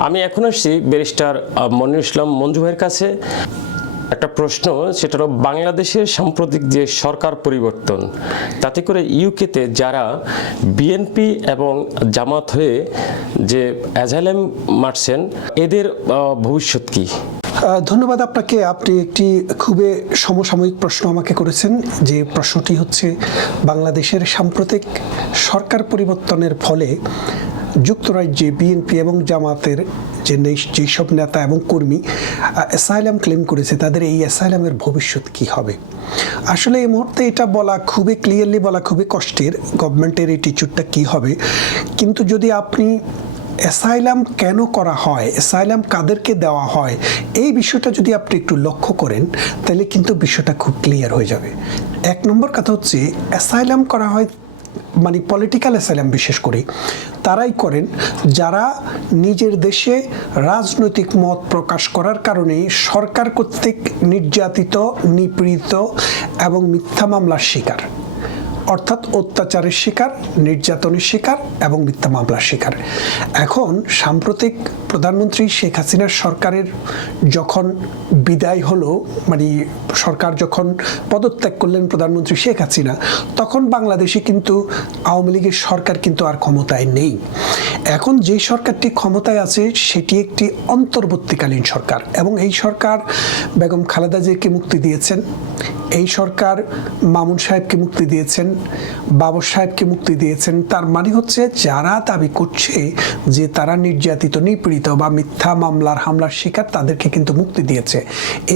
আমি এখন আসছি ব্যারিস্টার আহ, মনিরুল ইসলাম মঞ্জু ভাইয়ের কাছে। একটা প্রশ্ন সেটা হলো বাংলাদেশের সাম্প্রতিক যে সরকার পরিবর্তন তাতে করে ইউকেতে যারা বিএনপি এবং জামাত হয়ে যে অ্যাজাইলাম মারছেন এদের ভবিষ্যৎ কি? ধন্যবাদ আপনাকে। আপনি একটি খুবই সমসাময়িক প্রশ্ন আমাকে করেছেন যে প্রশ্নটি হচ্ছে বাংলাদেশের সাম্প্রতিক সরকার পরিবর্তনের ফলে যুক্তরাজ্যে বিএনপি এবং জামাতের যে যেসব নেতা এবং কর্মী অ্যাসাইলাম ক্লেম করেছে, তাদের এই অ্যাসাইলামের ভবিষ্যৎ কি হবে? আসলে এই মুহূর্তে এটা বলা খুবই ক্লিয়ারলি বলা খুবই কষ্টের গভর্নমেন্টের এই টিচুরটা কি হবে। কিন্তু যদি আপনি অ্যাসাইলাম কেন করা হয় অ্যাসাইলাম কাদেরকে দেওয়া হয়, এই বিষয়টা যদি আপনি একটু লক্ষ্য করেন, তাহলে কিন্তু বিষয়টা খুব ক্লিয়ার হয়ে যাবে। এক নম্বর কথা হচ্ছে অ্যাসাইলাম করা হয় মানে পলিটিক্যাল অ্যাসাইলাম বিশেষ করে, তারাই করেন যারা নিজের দেশে রাজনৈতিক মত প্রকাশ করার কারণে সরকার কর্তৃক নির্যাতিত, নিপীড়িত এবং মিথ্যা মামলার শিকার। অর্থাৎ অত্যাচারের শিকার, নির্যাতনের শিকার এবং মিথ্যা মামলার শিকার। এখন সাম্প্রতিক প্রধানমন্ত্রী শেখ হাসিনার সরকারের যখন বিদায় হলো মানে সরকার যখন পদত্যাগ করলেন প্রধানমন্ত্রী শেখ হাসিনা, তখন বাংলাদেশে কিন্তু আওয়ামী লীগের সরকার কিন্তু আর ক্ষমতায় নেই। এখন যে সরকারটি ক্ষমতায় আছে, সেটি একটি অন্তর্বর্তীকালীন সরকার এবং এই সরকার বেগম খালেদা জিয়াকে মুক্তি দিয়েছেন, এই সরকার মামুন সাহেবকে মুক্তি দিয়েছেন বাবর সাহেবকে মুক্তি দিয়েছেন। তার মানে হচ্ছে যারা দাবি করছে যে তারা নির্যাতিত, নিপীড়িত বা মিথ্যা মামলার, হামলার শিকার, তাদেরকে কিন্তু মুক্তি দিয়েছে।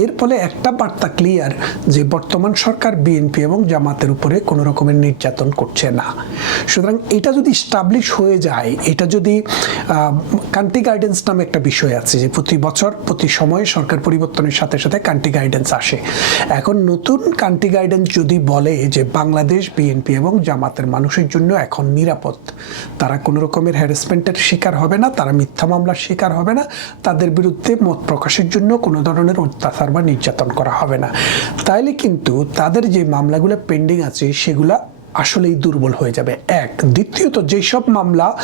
এর ফলে একটা বার্তা ক্লিয়ার যে বর্তমান সরকার বিএনপি এবং জামাতের উপরে কোনো রকমের নির্যাতন করছে না। সুতরাং এটা যদি স্টাবলিশ হয়ে যায়, এটা যদি কান্ট্রি গাইডেন্স নামে একটা বিষয় আছে যে প্রতি বছর, প্রতি সময়ে সরকার পরিবর্তনের সাথে সাথে কান্ট্রি গাইডেন্স আসে। এখন নতুন কান্ট্রি গাইডেন্স যদি বলে যে বাংলাদেশ বিএনপি এবং জামাতের মানুষের জন্য এখন নিরাপদ। তারা কোনো রকমের হ্যারাসমেন্টের শিকার হবে না, তারা মিথ্যা মামলার শিকার হবে না, তাদের বিরুদ্ধে মত প্রকাশের জন্য কোনো ধরনের অত্যাচার বা নির্যাতন করা হবে না। তাইলে কিন্তু তাদের যে মামলাগুলো পেন্ডিং আছে, সেগুলা আসলেই দুর্বল হয়ে যাবে। এক, দ্বিতীয়ত যেসব মামলা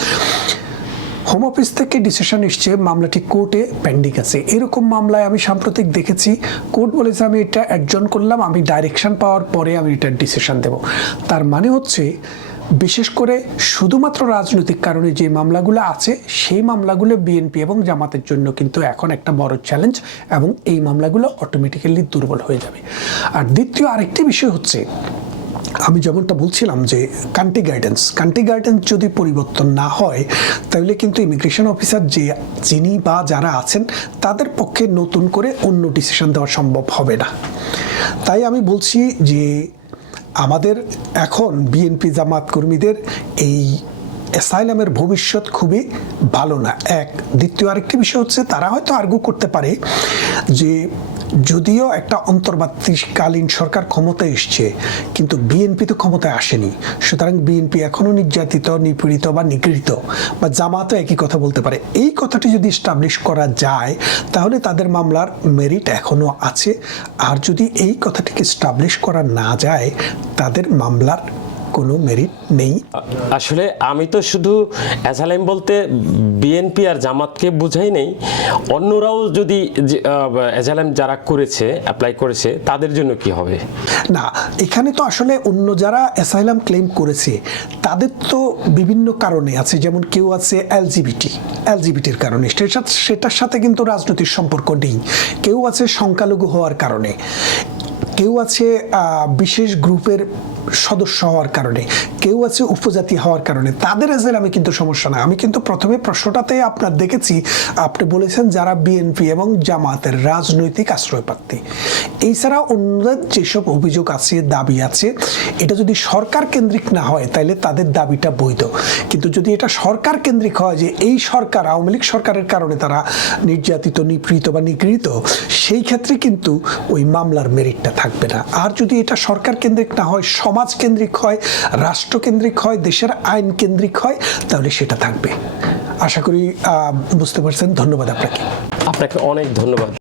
হোম অফিস থেকে ডিসিশন এসছে, মামলাটি কোর্টে পেন্ডিং আছে। এরকম মামলায় আমি সাম্প্রতিক দেখেছি কোর্ট বলেছে আমি এটা অ্যাডজন করলাম, আমি ডাইরেকশন পাওয়ার পরে আমি এটার ডিসিশন দেব। তার মানে হচ্ছে, বিশেষ করে শুধুমাত্র রাজনৈতিক কারণে যে মামলাগুলো আছে, সেই মামলাগুলো বিএনপি এবং জামাতের জন্য কিন্তু এখন একটা বড় চ্যালেঞ্জ এবং এই মামলাগুলো অটোমেটিক্যালি দুর্বল হয়ে যাবে। আর দ্বিতীয় আরেকটি বিষয় হচ্ছে আমি যেমনটা বলছিলাম যে কান্ট্রি গাইডেন্স কান্ট্রি গাইডেন্স যদি পরিবর্তন না হয়, তাহলে কিন্তু ইমিগ্রেশন অফিসার যে যিনি বা যারা আছেন, তাদের পক্ষে নতুন করে অন্য ডিসিশন দেওয়া সম্ভব হবে না। তাই আমি বলছি যে আমাদের এখন বিএনপি জামাত কর্মীদের এই অ্যাসাইলামের ভবিষ্যৎ খুবই ভালো না। এক, দ্বিতীয় আরেকটি বিষয় হচ্ছে তারা হয়তো আর্গু করতে পারে যে যদিও একটা অন্তর্বর্তীকালীন সরকার ক্ষমতায় এসছে, কিন্তু বিএনপি তো ক্ষমতায় আসেনি। সুতরাং বিএনপি এখনও নির্যাতিত, নিপীড়িত বা নিগৃহীত বা জামাতও একই কথা বলতে পারে। এই কথাটি যদি স্টাবলিশ করা যায়, তাহলে তাদের মামলার মেরিট এখনও আছে। আর যদি এই কথাটিকে স্টাবলিশ করা না যায়, তাদের মামলার কোনো মেরিট নেই। আসলে আমি তো শুধু অ্যাসালাইম বলতে বিএনপি আর জামাতকে বুঝাই নেই। অন্যরাও যদি অ্যাজালাইম যারা করেছে অ্যাপ্লাই করেছে তাদের জন্য কি হবে? না এখানে তো আসলে অন্য যারা অ্যাসাইলাম ক্লেম করেছে তাদের তো বিভিন্ন কারণে আছে। যেমন কেউ আছে এলজিবিটি এলজিবিটির কারণে। সেটার সাথে কিন্তু রাজনৈতিক সম্পর্ক নেই। কেউ আছে সংখ্যালঘু হওয়ার কারণে। কেউ আছে বিশেষ গ্রুপের সদস্য হওয়ার কারণে, কেউ আছে উপজাতি হওয়ার কারণে, তাদের আমি কিন্তু সমস্যা না আমি কিন্তু প্রথমে প্রশ্নটাতে আপনার দেখেছি, আপনি বলেছেন যারা বিএনপি এবং জামাতের রাজনৈতিক আশ্রয় আশ্রয়প্রার্থী। এছাড়া অন্যদের যেসব অভিযোগ আছে, দাবি আছে, এটা যদি সরকার কেন্দ্রিক না হয় তাহলে তাদের দাবিটা বৈধ। কিন্তু যদি এটা সরকার কেন্দ্রিক হয় যে এই সরকার, আওয়ামী লীগ সরকারের কারণে তারা নির্যাতিত, নিপীড়িত বা নিগৃহীত, সেই ক্ষেত্রে কিন্তু ওই মামলার মেরিটটা থাকবে না। আর যদি এটা সরকার কেন্দ্রিক না হয়, সমাজ কেন্দ্রিক হয় রাষ্ট্রকেন্দ্রিক হয়, দেশের আইন কেন্দ্রিক হয়, তাহলে সেটা থাকবে। আশা করি বুঝতে পারছেন। ধন্যবাদ আপনাকে। আপনাকে অনেক ধন্যবাদ।